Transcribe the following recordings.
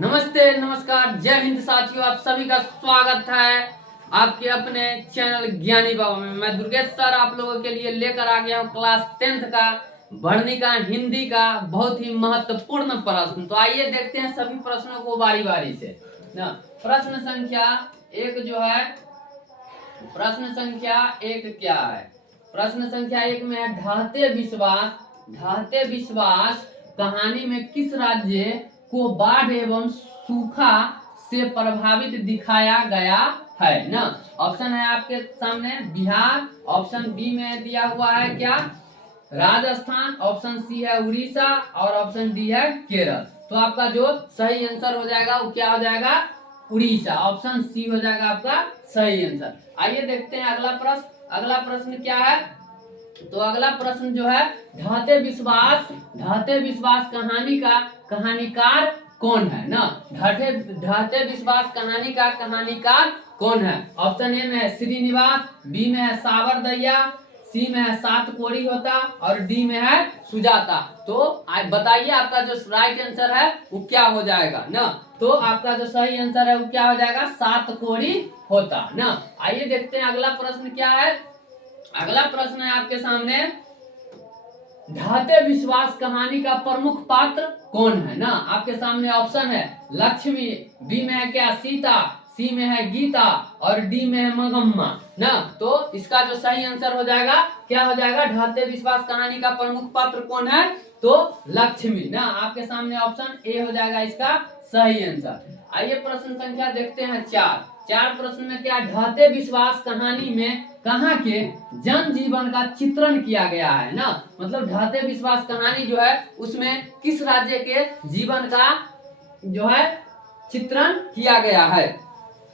नमस्ते नमस्कार जय हिंद साथियों, आप सभी का स्वागत है आपके अपने चैनल ज्ञानी बाबा में। मैं दुर्गेश सर आप लोगों के लिए लेकर आ गया हूँ क्लास 10th का बढ़नी का हिंदी का बहुत ही महत्वपूर्ण प्रश्न। तो आइए देखते हैं सभी प्रश्नों को बारी बारी से ना। प्रश्न संख्या एक जो है, प्रश्न संख्या एक क्या है? प्रश्न संख्या एक में है ढहते विश्वास कहानी में किस राज्य को बाढ़ एवं सूखा से प्रभावित दिखाया गया है ना। ऑप्शन है आपके सामने बिहार, ऑप्शन बी में दिया हुआ है क्या राजस्थान, ऑप्शन सी है उड़ीसा और ऑप्शन डी है केरल। तो आपका जो सही आंसर हो जाएगा वो क्या हो जाएगा? उड़ीसा। ऑप्शन सी हो जाएगा आपका सही आंसर। आइए देखते हैं अगला प्रश्न। अगला प्रश्न क्या है? तो अगला प्रश्न जो है ढहते विश्वास कहानी का कहानीकार कौन है ना। ढहते विश्वास कहानी का कहानीकार कौन है? ऑप्शन ए में है श्रीनिवास, बी में है सावरदैया, सी में है सातकोड़ी होता और डी में है सुजाता। तो बताइए आपका जो राइट आंसर है वो क्या हो जाएगा ना। तो आपका जो सही आंसर है वो क्या हो जाएगा? सातकोड़ी होता ना। आइए देखते हैं अगला प्रश्न क्या है। अगला प्रश्न है आपके सामने ढहते विश्वास कहानी का प्रमुख पात्र कौन है ना। आपके सामने ऑप्शन है लक्ष्मी, बी में है क्या सीता, सी में है गीता और डी में है मंगम्मा ना। तो इसका जो सही आंसर हो जाएगा क्या हो जाएगा? ढहते विश्वास कहानी का प्रमुख पात्र कौन है? तो लक्ष्मी ना। आपके सामने ऑप्शन ए हो जाएगा इसका सही आंसर। आइए प्रश्न संख्या देखते हैं चार प्रश्न में क्या ढहते विश्वास कहानी में कहाँ के जन जीवन का चित्रण किया गया है ना। मतलब ढहते विश्वास कहानी जो है उसमें किस राज्य के जीवन का जो है चित्रण किया गया है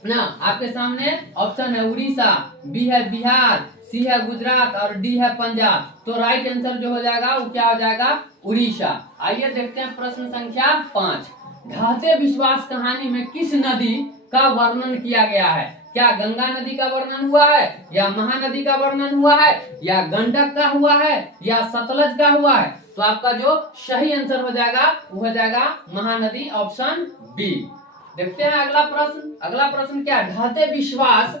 ना। आपके सामने ऑप्शन है उड़ीसा, बी है बिहार, सी है गुजरात और डी है पंजाब। तो राइट आंसर जो हो जाएगा वो क्या हो जाएगा? उड़ीसा। आइए देखते हैं प्रश्न संख्या 5। ढहते विश्वास कहानी में किस नदी का वर्णन किया गया है? क्या गंगा नदी का वर्णन हुआ है या महानदी का वर्णन हुआ है या गंडक का हुआ है या सतलज का हुआ है? तो आपका जो सही आंसर हो जाएगा वो हो जाएगा महानदी, ऑप्शन बी। देखते हैं अगला प्रश्न। अगला प्रश्न क्या? ढहते विश्वास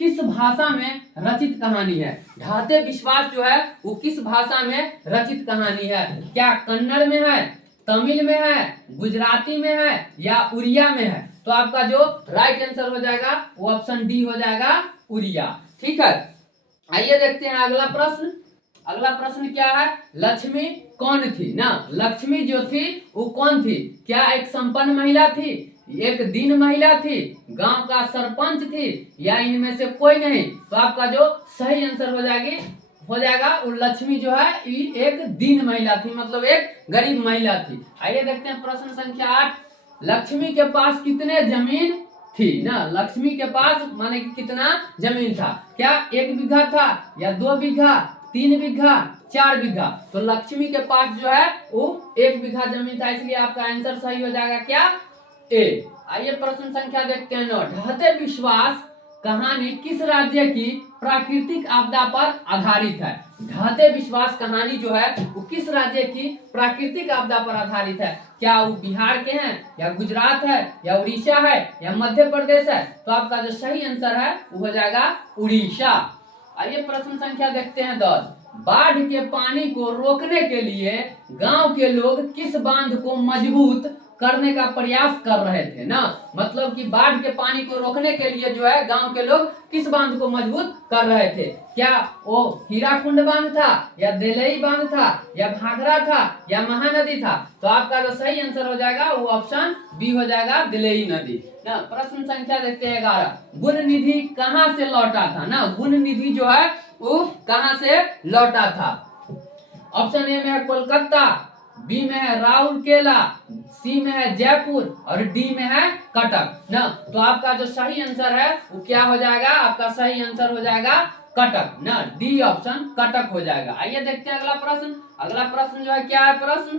किस भाषा में रचित कहानी है? ढहते विश्वास जो है वो किस भाषा में रचित कहानी है? क्या कन्नड़ में है, तमिल में है, गुजराती में है या उड़िया में है? तो आपका जो राइट आंसर हो जाएगा वो ऑप्शन डी हो जाएगा उड़िया। ठीक है, आइए देखते हैं अगला प्रश्न। अगला प्रश्न क्या है? लक्ष्मी कौन थी ना। लक्ष्मी जो थी वो कौन थी? क्या एक संपन्न महिला थी, एक दीन महिला थी, गांव का सरपंच थी या इनमें से कोई नहीं? तो आपका जो सही आंसर हो जाएगा वो लक्ष्मी जो है एक दीन महिला थी, मतलब एक गरीब महिला थी। आइए देखते हैं प्रश्न संख्या 8। लक्ष्मी के पास कितने जमीन थी ना। लक्ष्मी के पास माने कि कितना जमीन था? क्या 1 बीघा था या 2 बीघा, 3 बीघा, 4 बीघा? तो लक्ष्मी के पास जो है वो 1 बीघा जमीन था, इसलिए आपका आंसर सही हो जाएगा क्या? ए। आइए प्रश्न संख्या देखते हैं 9। ढहते विश्वास कहानी किस राज्य की प्राकृतिक आपदा पर आधारित है? ढहते विश्वास कहानी जो है वो किस राज्य की प्राकृतिक आपदा पर आधारित है? क्या वो बिहार के हैं या गुजरात है या उड़ीसा है या मध्य प्रदेश है? तो आपका जो सही आंसर है वो हो जाएगा उड़ीसा। आइए प्रश्न संख्या देखते हैं 10। बाढ़ के पानी को रोकने के लिए गांव के लोग किस बांध को मजबूत करने का प्रयास कर रहे थे ना। मतलब कि बाढ़ के पानी को रोकने के लिए जो है गांव के लोग किस बांध को मजबूत कर रहे थे? क्या वो हीराकुंड बांध था या देलई बांध था या भाखड़ा था या महानदी था? तो आपका जो सही आंसर हो जाएगा वो ऑप्शन बी हो जाएगा, देलई नदी ना। प्रश्न संख्या देखते हैं 11। गुण निधि कहाँ से लौटा था ना। गुण निधि जो है वो कहाँ से लौटा था? ऑप्शन ए में है कोलकाता, बी में है राउरकेला, सी में है जयपुर और डी में है कटक ना। तो आपका जो सही आंसर है वो क्या हो जाएगा? आपका सही आंसर हो जाएगा कटक ना, डी ऑप्शन कटक हो जाएगा। आइए देखते हैं अगला प्रश्न। अगला प्रश्न जो है क्या है? प्रश्न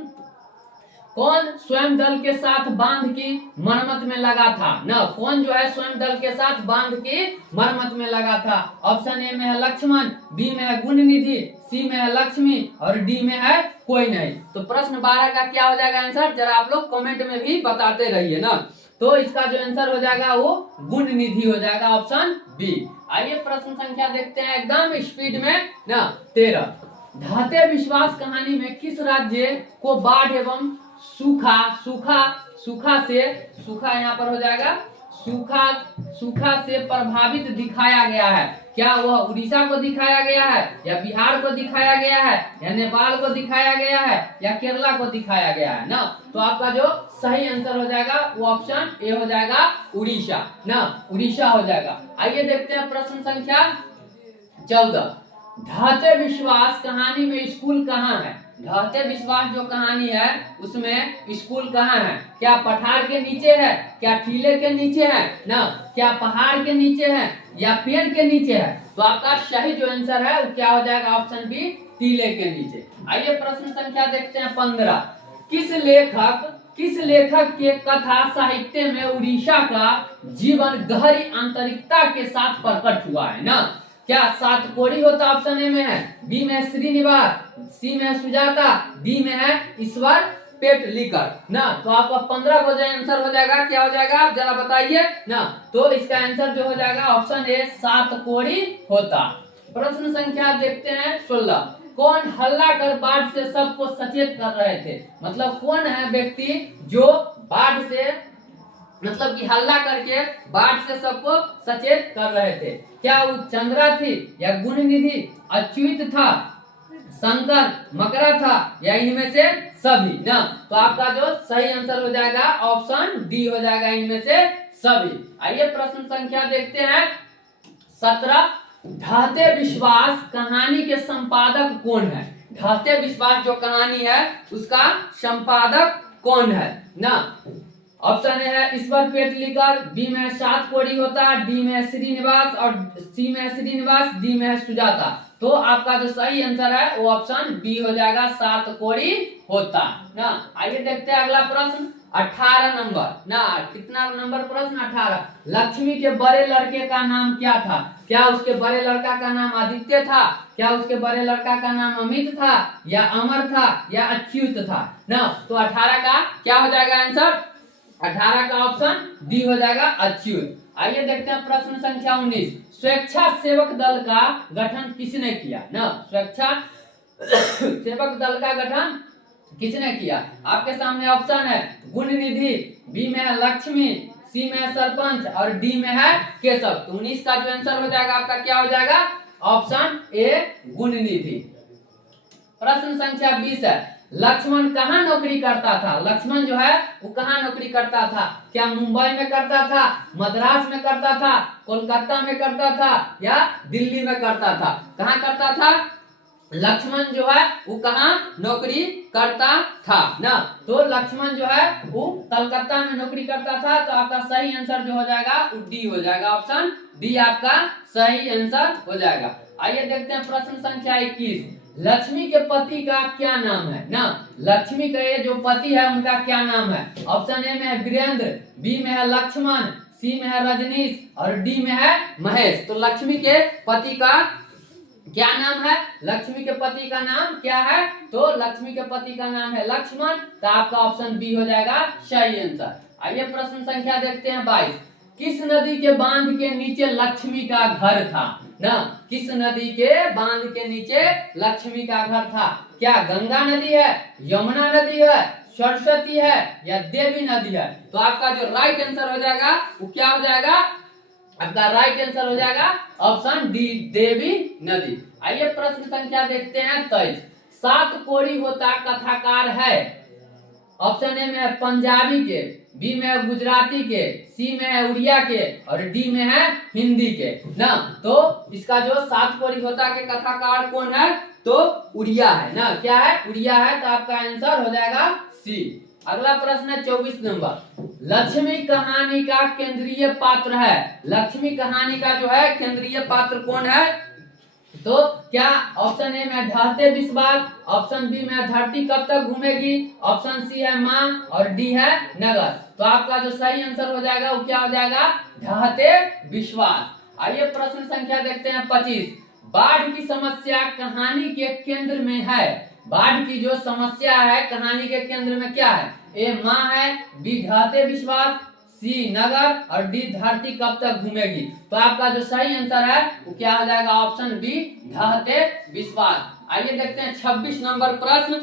कौन स्वयं दल के साथ बांध की मरम्मत में लगा था ना, कौन जो है स्वयं दल के साथ बांध की मरम्मत में लगा था। ऑप्शन ए में है लक्ष्मण, बी में है गुणनिधि, सी में है लक्ष्मी और डी में है कोई नहीं। तो प्रश्न 12 का क्या हो जाएगा आंसर, जरा आप लोग कमेंट में भी बताते रहिए ना। तो इसका जो आंसर हो जाएगा वो गुणनिधि हो जाएगा, ऑप्शन बी। आइए प्रश्न संख्या देखते हैं एकदम स्पीड में ना। 13, ढाते विश्वास कहानी में किस राज्य को बाढ़ एवं सूखा यहाँ पर हो जाएगा सूखा से प्रभावित दिखाया गया है। क्या वह उड़ीसा को दिखाया गया है, या बिहार को दिखाया गया है, या नेपाल को दिखाया गया है, या केरला को दिखाया गया है ना। तो आपका जो सही आंसर हो जाएगा वो ऑप्शन ए हो जाएगा, उड़ीसा ना, उड़ीसा हो जाएगा। आइए देखते हैं प्रश्न संख्या 14, ढाते विश्वास कहानी में स्कूल कहाँ है। ढाते विश्वास जो कहानी है उसमें स्कूल कहाँ है, क्या पठार के नीचे है, क्या टीले के नीचे है ना, क्या पहाड़ के नीचे है, या पेड़ के नीचे है। तो आपका सही जो आंसर है वो क्या हो जाएगा, ऑप्शन बी, टीले के नीचे। आइए प्रश्न संख्या देखते हैं 15, किस लेखक के कथा साहित्य में उड़ीसा का जीवन गहरी आंतरिकता के साथ प्रकट हुआ है ना। क्या सातकोड़ी होता ऑप्शन ए में है, बी में है श्रीनिवास, सी में है सुजाता, डी में है ईश्वर पेटलिकर ना। तो आपका 15 को जो आंसर हो जाएगा क्या हो जाएगा, आप जरा बताइए ना। तो इसका आंसर जो हो जाएगा ऑप्शन ए, सातकोड़ी होता। प्रश्न संख्या देखते हैं 16, कौन हल्ला कर बाढ़ से सबको सचेत कर रहे थे। मतलब कौन है व्यक्ति जो बाढ़ से मतलब कि हल्ला करके बाढ़ से सबको सचेत कर रहे थे। क्या वो चंद्रा थी, या गुणनिधि, अच्युत था, शंकर, मकरा था, या इनमें से सभी ना। तो आपका जो सही आंसर हो जाएगा ऑप्शन डी हो जाएगा, इनमें से सभी। आइए प्रश्न संख्या देखते हैं 17, ढाते विश्वास कहानी के संपादक कौन है। ढाते विश्वास जो कहानी है उसका संपादक कौन है ना। ऑप्शन ए है ईश्वर पेटलिकर, बी में सातकोड़ी होता, डी में श्रीनिवास और सी में श्रीनिवास, डी में सुजाता। तो आपका जो सही आंसर है वो ऑप्शन बी हो जाएगा, सातकोड़ी होता ना। आइए देखते हैं अगला प्रश्न 18 नंबर ना। कितना नंबर प्रश्न, 18, लक्ष्मी के बड़े लड़के का नाम क्या था। क्या उसके बड़े लड़का का नाम आदित्य था, क्या उसके बड़े लड़का का नाम अमित था, या अमर था, या अच्युत था ना। तो 18 का क्या हो जाएगा आंसर, 18 का ऑप्शन डी हो जाएगा, अच्युत। आइए देखते हैं प्रश्न संख्या 19, स्वेच्छा सेवक दल का गठन किसने किया ना। स्वेच्छा सेवक दल का गठन किसने किया। आपके सामने ऑप्शन है गुणनिधि, बी में है लक्ष्मी, सी में है सरपंच और डी में है केशव। तो 19 का जो आंसर हो जाएगा आपका क्या हो जाएगा, ऑप्शन ए, गुणनिधि। प्रश्न संख्या 20 है, लक्ष्मण कहाँ नौकरी करता था। लक्ष्मण जो है वो कहाँ नौकरी करता था। क्या मुंबई में करता था, मद्रास में करता था, कोलकाता में करता था, या दिल्ली में करता था। कहाँ करता था लक्ष्मण जो है वो कहाँ नौकरी करता था ना। तो लक्ष्मण जो है वो कलकत्ता में नौकरी करता था। तो आपका सही आंसर जो हो जाएगा वो डी हो जाएगा, ऑप्शन डी आपका सही आंसर हो जाएगा। आइए देखते हैं प्रश्न संख्या 21, लक्ष्मी के पति का क्या नाम है ना। लक्ष्मी का ये जो पति है उनका क्या नाम है। ऑप्शन ए में है वीरेंद्र, बी में है लक्ष्मण, सी में है रजनीश और डी में है महेश। तो लक्ष्मी के पति का क्या नाम है, लक्ष्मी के पति का नाम क्या है। तो लक्ष्मी के पति का नाम है लक्ष्मण। तो आपका ऑप्शन बी हो जाएगा सही आंसर। आइए प्रश्न संख्या देखते हैं 22, किस नदी के बांध के नीचे लक्ष्मी का घर था ना। किस नदी के बांध के नीचे लक्ष्मी का घर था। क्या गंगा नदी है, यमुना नदी है, सरस्वती है, या देवी नदी है। तो आपका जो राइट आंसर हो जाएगा वो क्या हो जाएगा, आपका राइट आंसर हो जाएगा ऑप्शन डी, देवी नदी। आइए प्रश्न संख्या देखते हैं 23, सातकोड़ी होता कथाकार है। ऑप्शन ए में है पंजाबी के, बी में है गुजराती के, सी में है उड़िया के और डी में है हिंदी के ना। तो इसका जो सातकोड़ी होता के कथाकार कौन है, तो उड़िया है ना। क्या है, उड़िया है। तो आपका आंसर हो जाएगा सी। अगला प्रश्न है 24 नंबर, लक्ष्मी कहानी का केंद्रीय पात्र है। लक्ष्मी कहानी का जो है केंद्रीय पात्र कौन है। तो क्या ऑप्शन ए में ढहते विश्वास, ऑप्शन बी में धरती कब तक घूमेगी, ऑप्शन सी है माँ और डी है नगर। तो आपका जो सही आंसर हो जाएगा वो क्या हो जाएगा, ढहते विश्वास। आइए प्रश्न संख्या देखते हैं 25। बाढ़ की समस्या कहानी के केंद्र में है। बाढ़ की जो समस्या है कहानी के केंद्र में क्या है, ए माँ है, बी ढहते विश्वास, सी नगर और डी धरती कब तक घूमेगी। तो आपका जो सही आंसर है वो क्या हो जाएगा, ऑप्शन बी ढहते विश्वास। आइए देखते हैं 26 नंबर प्रश्न।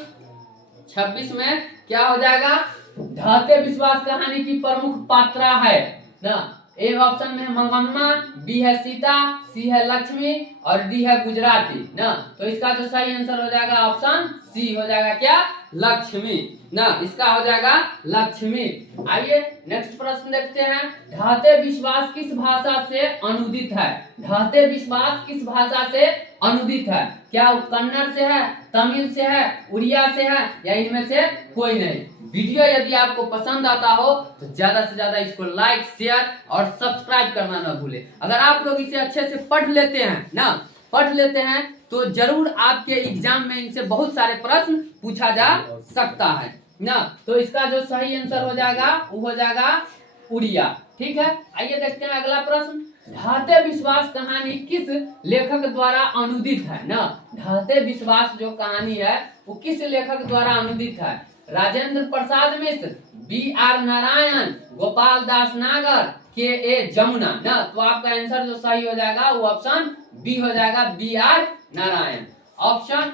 26 में क्या हो जाएगा, ढहते विश्वास कहानी की प्रमुख पात्रा है ना, ए ऑप्शन में है मंगम्मा, बी है सीता, सी है लक्ष्मी और डी है गुजराती ना। तो इसका जो सही आंसर हो जाएगा ऑप्शन सी हो जाएगा क्या, लक्ष्मी ना, इसका हो जाएगा लक्ष्मी। आइए नेक्स्ट प्रश्न देखते हैं। ढहते विश्वास किस भाषा से अनुदित है, ढहते विश्वास किस भाषा से अनुदित है, क्या वो कन्नड़ से है, तमिल से है, उड़िया से है या इनमें से कोई नहीं। वीडियो यदि आपको पसंद आता हो तो ज्यादा से ज्यादा इसको लाइक शेयर और सब्सक्राइब करना ना भूले। अगर आप लोग इसे अच्छे से पढ़ लेते हैं ना, पढ़ लेते हैं तो जरूर आपके एग्जाम में इनसे बहुत सारे प्रश्न पूछा जा सकता है ना। तो इसका जो सही आंसर हो जाएगा वो हो जाएगा उड़िया। ठीक है, आइए देखते हैं अगला प्रश्न। ढहते विश्वास कहानी किस लेखक द्वारा अनुदित है ना, ढहते विश्वास जो कहानी है वो किस लेखक द्वारा अनुदित है, राजेंद्र प्रसाद मिश्र, बी आर नारायण, गोपाल दास नागर, के ए जमुना ना। तो आपका आंसर जो सही हो जाएगा वो ऑप्शन बी हो जाएगा, बी आर नारायण। ऑप्शन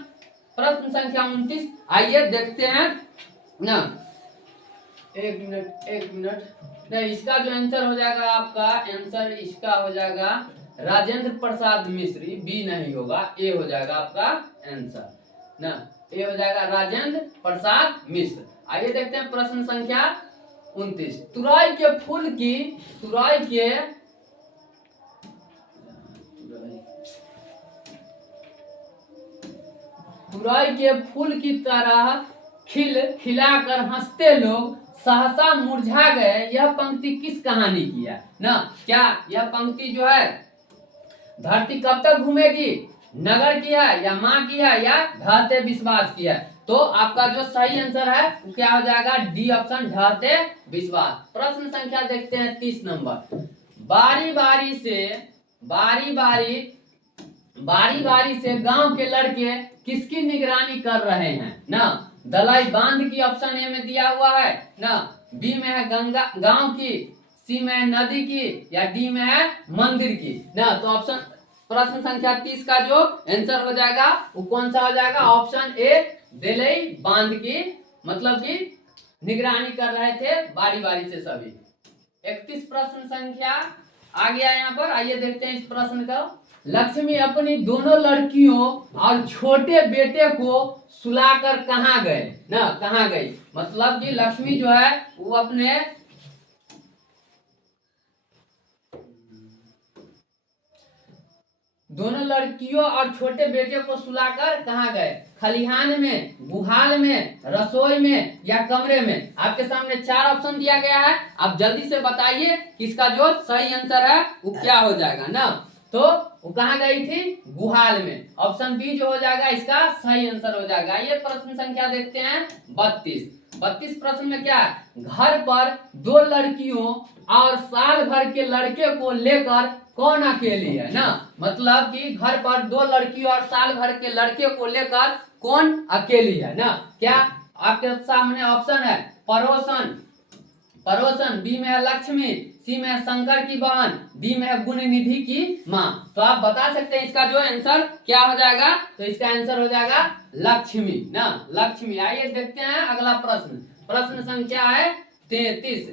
प्रश्न संख्या 29। आइए देखते हैं ना, एक मिनट नहीं, इसका जो आंसर हो जाएगा आपका आंसर इसका हो जाएगा राजेंद्र प्रसाद मिश्र, बी नहीं होगा, ए हो जाएगा आपका आंसर ना, ए हो जाएगा राजेंद्र प्रसाद मिश्र। आइए देखते हैं प्रश्न संख्या 29। तुरई के फूल की तुरई के फूल की तरह खिलाकर हंसते लोग सहसा मुरझा गए, यह पंक्ति किस कहानी की है ना। क्या यह पंक्ति जो है धरती कब तक घूमेगी, नगर की है या माँ की है या ढहते विश्वास की है। तो आपका जो सही आंसर है वो क्या हो जाएगा, डी ऑप्शन ढहते विश्वास। प्रश्न संख्या देखते हैं 30 नंबर। बारी बारी से गांव के लड़के किसकी निगरानी कर रहे हैं ना, दलाई बांध की ऑप्शन ए में दिया हुआ है ना, बी में है गंगा गांव की, सी में है नदी की या डी में है मंदिर की ना। तो ऑप्शन प्रश्न संख्या 30 का जो आंसर हो जाएगा वो कौन सा हो जाएगा, ऑप्शन ए दलाई बांध की, मतलब कि निगरानी कर रहे थे बारी बारी से सभी। 31 प्रश्न संख्या आ गया यहाँ पर। आइए देखते हैं इस प्रश्न का। लक्ष्मी अपनी दोनों लड़कियों और छोटे बेटे को सुलाकर कहाँ गए ना, कहाँ गई, मतलब कि लक्ष्मी जो है वो अपने दोनों लड़कियों और छोटे बेटे को सुलाकर कहाँ गए, खलिहान में, गुहाल में, रसोई में या कमरे में। आपके सामने 4 ऑप्शन दिया गया है, आप जल्दी से बताइए कि इसका जो सही आंसर है वो क्या हो जाएगा ना। तो वो कहाँ गई थी, गुहाल में, ऑप्शन बी जो हो जाएगा इसका सही आंसर हो जाएगा। ये प्रश्न संख्या देखते हैं 32 प्रश्न में क्या है, घर पर 2 लड़कियों और साल भर के लड़के को लेकर कौन अकेली है ना, मतलब कि घर पर 2 लड़की और साल भर के लड़के को लेकर कौन अकेली है ना। क्या आपके सामने ऑप्शन है पड़ोसन, बी में है लक्ष्मी, सी में है शंकर की बहन, डी में है गुणनिधि की माँ। तो आप बता सकते हैं इसका जो आंसर क्या हो जाएगा, तो इसका आंसर हो जाएगा लक्ष्मी ना, लक्ष्मी। आइए देखते हैं अगला प्रश्न संख्या है 33।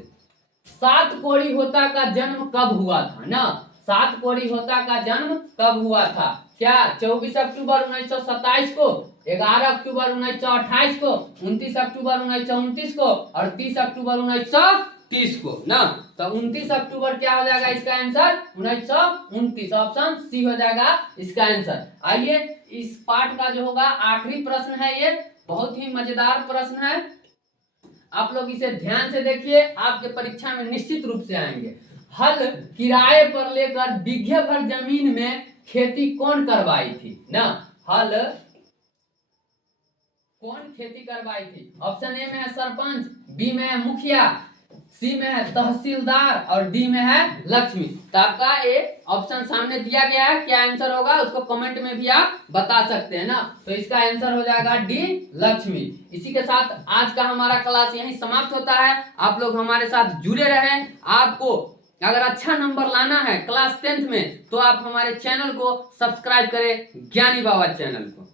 7 कोड़ी होता का जन्म कब हुआ था ना, 7 कोड़ी होता का जन्म कब हुआ था, क्या 24 अक्टूबर 1927 को, 11 अक्टूबर 1928 को, 29 अक्टूबर 1929 को और 30 अक्टूबर 1930 को ना। तो 29 अक्टूबर क्या हो जाएगा इसका आंसर, 1929, ऑप्शन सी हो जाएगा इसका आंसर। आइए इस पाठ का जो होगा आखिरी प्रश्न है, ये बहुत ही मजेदार प्रश्न है, आप लोग इसे ध्यान से देखिए, आपके परीक्षा में निश्चित रूप से आएंगे। हल किराए पर लेकर बीघे भर जमीन में खेती कौन करवाई थी ना, हल कौन खेती करवाई थी। ऑप्शन ए में है सरपंच, बी में है मुखिया, सी में है तहसीलदार और डी में है लक्ष्मी। तो आपका ये ऑप्शन सामने दिया गया है, क्या आंसर होगा उसको कमेंट में भी आप बता सकते हैं ना। तो इसका आंसर हो जाएगा डी, लक्ष्मी। इसी के साथ आज का हमारा क्लास यहीं समाप्त होता है। आप लोग हमारे साथ जुड़े रहें। आपको अगर अच्छा नंबर लाना है क्लास 10th में तो आप हमारे चैनल को सब्सक्राइब करें, ज्ञानी बाबा चैनल को।